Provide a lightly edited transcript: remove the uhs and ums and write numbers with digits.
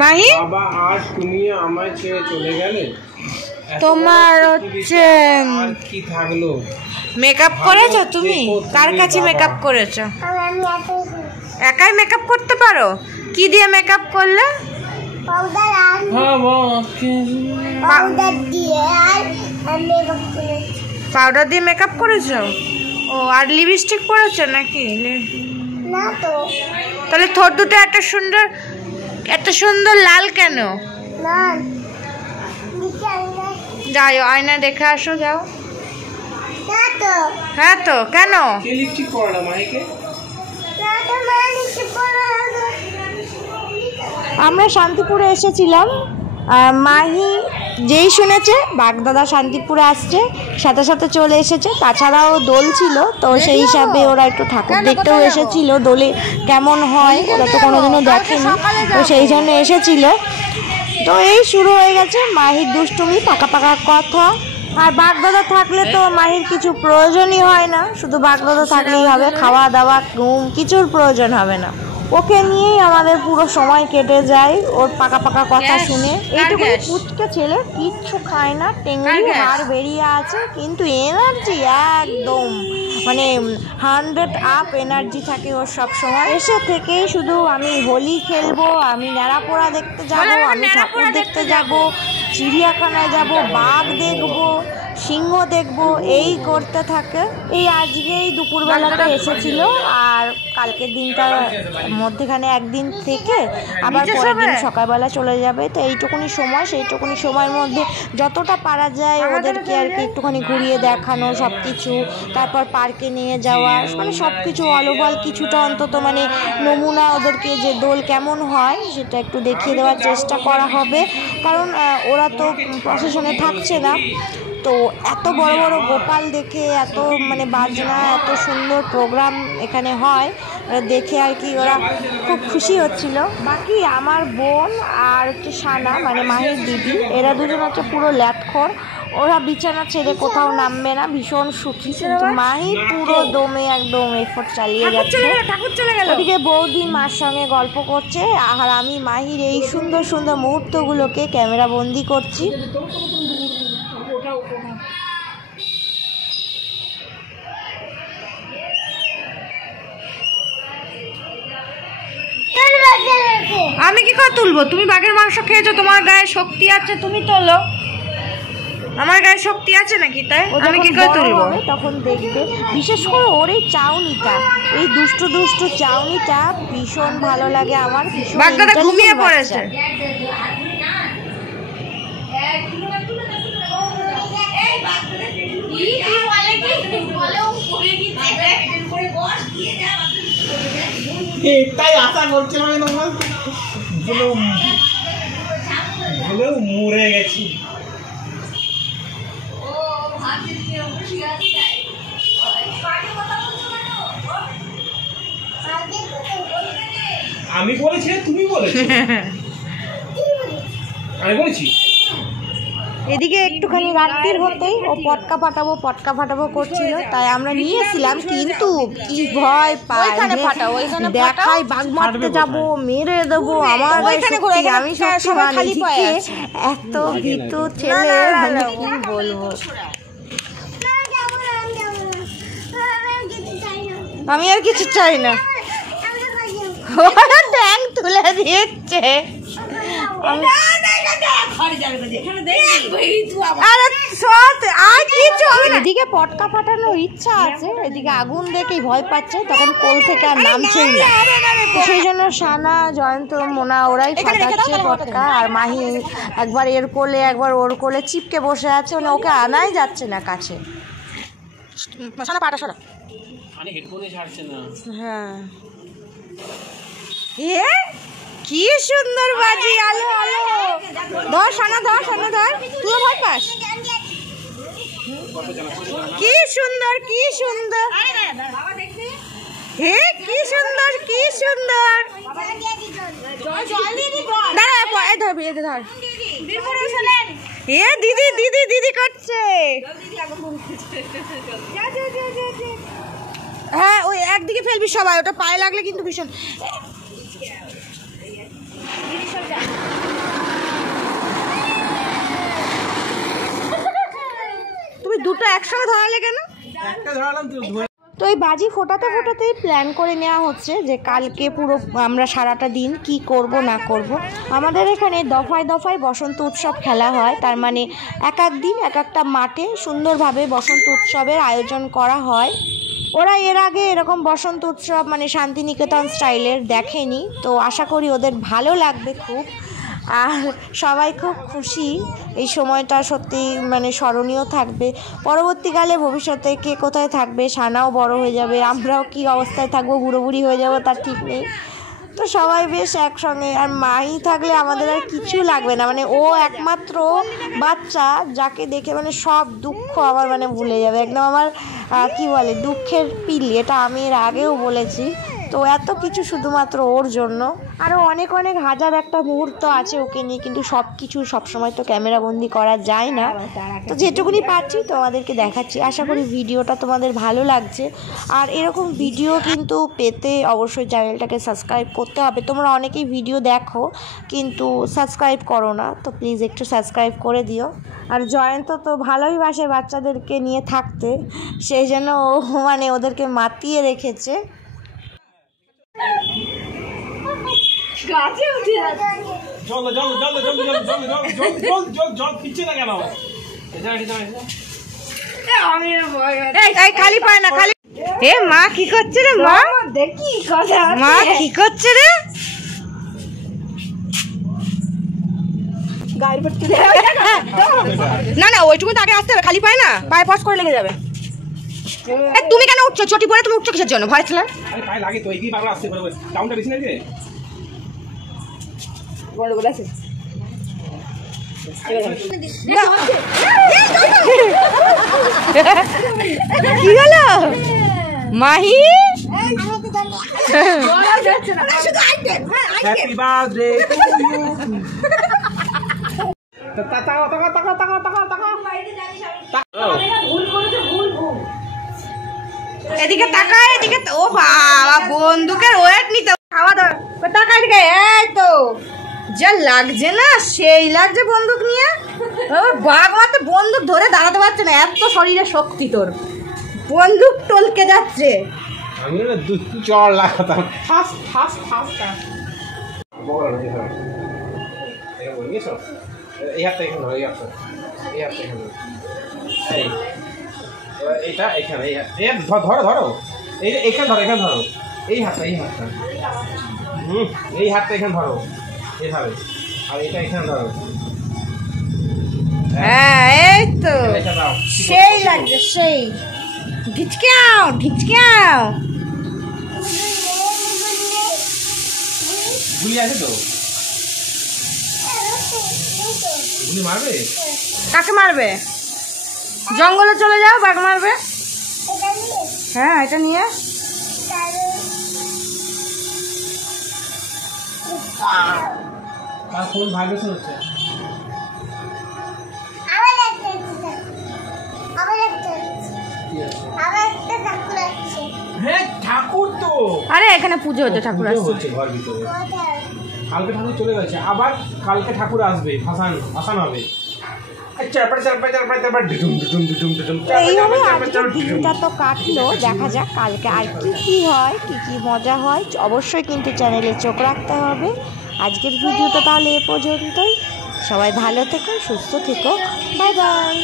মাহি বাবা আজ তুমি আমায় ছেড়ে চলে গেলে, তোমার হচ্ছে কি থাকলো? মেকআপ করেছো তুমি? কার কাছে মেকআপ করেছো? একাই মেকআপ করতে পারো? কি দিয়ে মেকআপ করলে? পাউডার দিয়ে মেকআপ করেছো? ও আর লিপস্টিক পরেছো নাকি? না তো। তাহলে ঠোঁট দুটো এত সুন্দর লাল কেন? যাও আয়না দেখে আসো, যাও। হ্যাঁ তো কেন? আমরা শান্তিপুরে এসেছিলাম, মাহি যেই শুনেছে বাগদাদা শান্তিপুরে আসছে সাথে সাথে চলে এসেছে। তাছাড়াও দোল ছিল, তো সেই হিসাবে ওরা একটু ঠাকুর দেখতেও এসেছিল। দোলে কেমন হয় ওরা তো কোনোদিনও দেখেনি, তো সেই জন্য এসেছিল। তো এই শুরু হয়ে গেছে মাহির দুষ্টুমি, পাকা পাকা কথা। আর বাগদাদা থাকলে তো মাহির কিছু প্রয়োজনই হয় না, শুধু বাগদাদা থাকলেই হবে, খাওয়া দাওয়া ঘুম কিছুর প্রয়োজন হবে না। ওকে নিয়েই আমাদের পুরো সময় কেটে যায়, ওর পাকা পাকা কথা শুনে। এইটুকু পুচকে ছেলে কিচ্ছু খায় না, টেঙ্গি হাড় বেরিয়ে আছে, কিন্তু এনার্জি একদম মানে 100 আপ এনার্জি থাকে ওর সব সময়। এসে থেকেই শুধু আমি হোলি খেলবো, আমি ন্যাড়াপোড়া দেখতে যাবো, আমি ঠাকুর দেখতে যাব, চিড়িয়াখানায় যাব, বাঘ দেখবো, সিংহ দেখবো, এই করতে থাকে। এই আজকেই দুপুরবেলাটা এসেছিল, আর কালকের দিনটার মধ্যেখানে একদিন থেকে আবার পরের দিন সকালবেলা চলে যাবে। তো এইটুকুনি সময়, সেইটুকুনি সময়ের মধ্যে যতটা পারা যায় ওদেরকে আর কি একটুখানি ঘুরিয়ে দেখানো সব কিছু, তারপর পার্কে নিয়ে যাওয়া, মানে সব কিছু অলবল কিছুটা অন্তত মানে নমুনা ওদেরকে যে দোল কেমন হয় সেটা একটু দেখিয়ে দেওয়ার চেষ্টা করা হবে। কারণ ওরা তো প্রসেশনে থাকছে না, তো এত বড় বড় গোপাল দেখে, এত মানে বাজনা, এত সুন্দর প্রোগ্রাম এখানে হয় দেখে আর কি ওরা খুব খুশি হচ্ছিল। বাকি আমার বোন আর হচ্ছে সানা মানে মাহির দিদি, এরা দুজন হচ্ছে পুরো ল্যাটখোর, ওরা বিছানা ছেড়ে কোথাও নামবে না, ভীষণ সুখী। কিন্তু মাহি পুরো দমে একদম এফোর্ট চালিয়ে যাচ্ছে। ওদিকে বৌদি মার সঙ্গে গল্প করছে, আর আমি মাহির এই সুন্দর সুন্দর মুহূর্তগুলোকে ক্যামেরা বন্দি করছি। আমি কি করে তুলবো? তুমি বাঘের মাংস খেয়েছো, তোমার গায়ে শক্তি আছে, তুমি তোলো। আমার গায়ে শক্তি আছে নাকি? তাই আমি কি করে তুলবো? তখন দেখবে, বিশেষ করে ওর এই চাউনিটা, এই দুষ্টু দুষ্টু চাউনিটা ভীষণ ভালো লাগে আমার। বাগদাদা ঘুমিয়ে পড়েছে। এটাই আশা করছিলাম, মরে গেছি। আমি বলেছি, তুমি বলেছো? আমি বলেছি। এদিকে একটুখানি রাত্রির হতেই ও পটকা ফাটাবো করছিল, তাই আমরা নিয়েছিলাম, কিন্তু কি ভয় পায়, দেখাই বাঘ মারতে যাবো, মেরে দেবো, আমার আমি এত ভীতু ছেলে, মানে কি বলবো। আমি আর কিছু চাই না, ট্যাঙ্ক তুলে দিয়েছে। এদিকে পটকা ফাটানোর ইচ্ছা আছে, এদিকে আগুন দেখেই ভয় পাচ্ছে, তখন কোল থেকে আর নামছেই না। সেই জন্য সানা, জয়ন্ত, মোনা ওরাই ফাটাচ্ছে পটকা, আর মাহি একবার এর কোলে একবার ওর কোলে চিপকে বসে আছে, মানে ওকে আনাই যাচ্ছে না কাছে। সানা পাটা সরা, হ্যাঁ। কি সুন্দর বাজি, আলো আলো। ধর সানা, ধর সানা, ধর, তুই ভয় পাস? কি সুন্দর, কি সুন্দর, হে কি সুন্দর, কি সুন্দর। ধর, হে দিদি দিদি দিদি করছে। হ্যাঁ, ওই একদিকে ফেলবি সবাই, ওটা পায়ে লাগলে কিন্তু ভীষণ। একসঙ্গে ধরালে কেন? একটা ধরালাম তো তো এই বাজি ফোটাতে ফোটাতেই প্ল্যান করে নেওয়া হচ্ছে যে কালকে পুরো আমরা সারাটা দিন কি করব না করব। আমাদের এখানে দফায় দফায় বসন্ত উৎসব খেলা হয়, তার মানে এক এক দিন এক একটা মাঠে সুন্দরভাবে বসন্ত উৎসবের আয়োজন করা হয়। ওরা এর আগে এরকম বসন্ত উৎসব মানে শান্তিনিকেতন স্টাইলের দেখেনি, তো আশা করি ওদের ভালো লাগবে খুব। আর সবাই খুব খুশি, এই সময়টা সত্যি মানে স্মরণীয় থাকবে। পরবর্তীকালে ভবিষ্যতে কে কোথায় থাকবে, সানাও বড় হয়ে যাবে, আমরাও কি অবস্থায় থাকবো, বুড়ো বুড়ি হয়ে যাবো তার ঠিক নেই। তো সবাই বেশ একসঙ্গে, আর মাই থাকলে আমাদের আর কিছু লাগবে না, মানে ও একমাত্র বাচ্চা যাকে দেখে মানে সব দুঃখ আমার মানে ভুলে যাবে একদম। আমার কি বলে দুঃখের পিলি, এটা আমি এর আগেও বলেছি। তো এত কিছু শুধুমাত্র ওর জন্য। আরও অনেক অনেক হাজার একটা মুহূর্ত আছে ওকে নিয়ে, কিন্তু সব কিছু সবসময় তো ক্যামেরাবন্দি করা যায় না। তো যেটুকুনি পারছি তোমাদেরকে দেখাচ্ছি। আশা করি ভিডিওটা তোমাদের ভালো লাগছে। আর এরকম ভিডিও কিন্তু পেতে অবশ্যই চ্যানেলটাকে সাবস্ক্রাইব করতে হবে। তোমরা অনেকেই ভিডিও দেখো কিন্তু সাবস্ক্রাইব করো না, তো প্লিজ একটু সাবস্ক্রাইব করে দিও। আর জয়ন্ত তো ভালোই বাসে বাচ্চাদেরকে নিয়ে থাকতে, সেই জন্য ও মানে ওদেরকে মাতিয়ে রেখেছে। জল পিচ্ছে না কেন? খালি পায় না খালি। এ মা কি করছে রে? মা দেখি মা কি করছে রে? না না ওইটুকু তো আগে আসতে হবে, খালি পায় না, পায়ে পস করে লেগে যাবে। তুমি কেন উঠছো? চটি পরে তুমি উঠছো কিসের জন্য? ভয় ছিল? আরে পায়ে লাগে তো, এই পাগলা আসতে পারবে। টাউনটা বেশি লাগে গন্ডগোল আছে। কি হলো Mahi? Happy birthday to you. তাকাও তাকাও তাকাও তাকাও তাকাও তাকাও। এদিকে তাকায়, এদিকে। ও বাবা, বন্দুকের ওয়েট নিতে খাওয়া দাওয়া। তাকায় এদিকে। এই তো যা লাগছে না, সেই লাগছে বন্দুক নিয়ে। বাঘ মারতে বন্দুক ধরে দাঁড়াতে পারছে না, এত শরীরে শক্তি তোর। বন্দুক টলকে যাচ্ছে। আমি না চড় লাগাতাম ফাস্ট ফাস্ট ফাস্ট। এই হাতটা এখানে ধরো, এই হাতটা এখানে, এইটা এখানে, এই ধরো ধরো, এই এখানে ধরো, এখানে ধরো, এই হাতটা এই হাতটা এই হাতটা এখানে ধরো এইভাবে, আর এটা এখানে ধরো। হ্যাঁ এই তো সেই লাগছে, সেই ঢিচকাও ঢিচকাও। গুলি আছে তো? গুলি মারবে? কাকে মারবে? জঙ্গলে চলে যাও, বাঘ মারবে। হ্যাঁ এটা নিয়ে তার ফোন ভাইব্রেশন হচ্ছে। হ্যাঁ ঠাকুর তো, আরে এখানে পুজো হচ্ছে, ঠাকুর হচ্ছে ঘর ভিতরে। কালকে ঠাকুর চলে গেছে, আবার কালকে ঠাকুর আসবে, ভাসান হবে। দিনটা তো কাটলো, দেখা যাক কালকে আর কি হয়, কি মজা হয়। অবশ্যই কিন্তু চ্যানেলে চোখ রাখতে হবে। আজকের ভিডিওটা তাহলে এ পর্যন্তই। সবাই ভালো থেকো, সুস্থ থেকো, বাই বাই।